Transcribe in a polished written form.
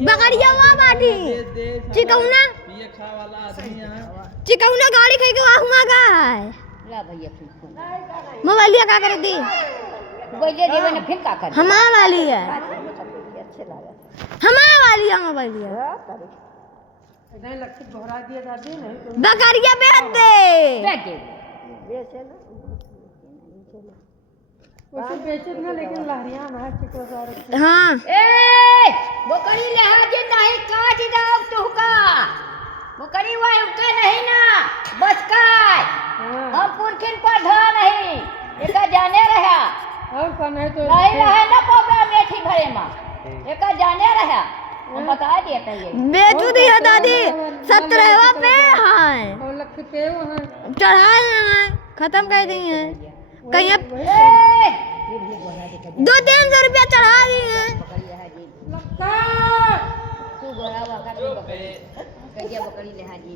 बकरिया वहाँ बाटी चिकौना चिकौना गाड़ी खाई के वहाँ का है मोबाइलिया का कर दी फिर का कर हमारा वाली है हमारा वाली है मोबाइलिया बकरिया बेच दे लेकिन लहरिया में हाँ बकरी लहाजे नहीं काट दाओ तुहका बकरी वही उठे नहीं ना बस काय हम पुरखिन पर धा नहीं एका जाने रहा और कौन है तो नहीं रहे ना पोगा मेठी भरे मां एका जाने रहा हम बता दिए ये बेचू दी है दादी 17वां पे है और लख पे वहां चढ़ा है खत्म कर दी है कहीं 200-300 रुपया चढ़ा दी है लक्का तू गोरा वाका बकरी कहिया बकरी ले हाजी